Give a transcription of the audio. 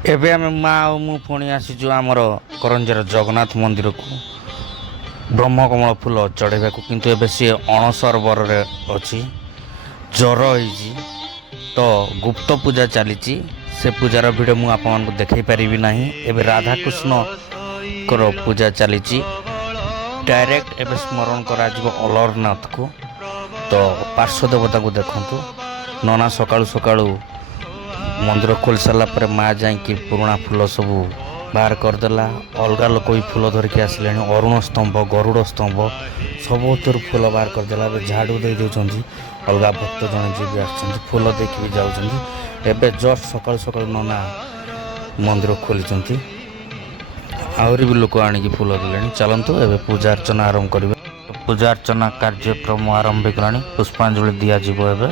ଏବେ ଆମେ ମା ଆଉ ମୁଁ ପୁଣି ଆସିଛୁ ଆମର କରଞ୍ଜିର ଜଗନ୍ନାଥ ମନ୍ଦିରକୁ ବ୍ରହ୍ମକମଳ ଫୁଲ ଚଢ଼େଇବାକୁ। କିନ୍ତୁ ଏବେ ସିଏ ଅଣସରବରରେ ଅଛି, ଜ୍ୱର ହେଇଛି, ତ ଗୁପ୍ତ ପୂଜା ଚାଲିଛି। ସେ ପୂଜାର ଭିଡ଼ିଓ ମୁଁ ଆପଣମାନଙ୍କୁ ଦେଖାଇ ପାରିବି ନାହିଁ। ଏବେ ରାଧାକୃଷ୍ଣଙ୍କର ପୂଜା ଚାଲିଛି। ଡାଇରେକ୍ଟ ଏବେ ସ୍ମରଣ କରାଯିବ ଅଲରନାଥକୁ। ତ ପାର୍ଶ୍ୱ ଦେବତାକୁ ଦେଖନ୍ତୁ। ନନା ସକାଳୁ ସକାଳୁ ମନ୍ଦିର ଖୋଲି ସାରିଲା ପରେ ମା ଯାଇକି ପୁରୁଣା ଫୁଲ ସବୁ ବାହାର କରିଦେଲା। ଅଲଗା ଲୋକ ବି ଫୁଲ ଧରିକି ଆସିଲେଣି। ଅରୁଣ ସ୍ତମ୍ଭ, ଗରୁଡ଼ ସ୍ତମ୍ଭ ସବୁଥିରୁ ଫୁଲ ବାହାର କରିଦେଲା। ଏବେ ଝାଡ଼ୁ ଦେଇ ଦେଉଛନ୍ତି। ଅଲଗା ଭକ୍ତ ଜଣେ ଯିଏ ବି ଆସିଛନ୍ତି ଫୁଲ ଦେଇକି ବି ଯାଉଛନ୍ତି। ଏବେ ଜଷ୍ଟ ସକାଳୁ ସକାଳୁ ନନା ମନ୍ଦିର ଖୋଲିଛନ୍ତି। ଆହୁରି ବି ଲୋକ ଆଣିକି ଫୁଲ ଦେଲେଣି। ଚାଲନ୍ତୁ ଏବେ ପୂଜା ଅର୍ଚ୍ଚନା ଆରମ୍ଭ କରିବେ। ପୂଜା ଅର୍ଚ୍ଚନା କାର୍ଯ୍ୟକ୍ରମ ଆରମ୍ଭ ହେଇଗଲାଣି। ପୁଷ୍ପାଞ୍ଜଳି ଦିଆଯିବ ଏବେ।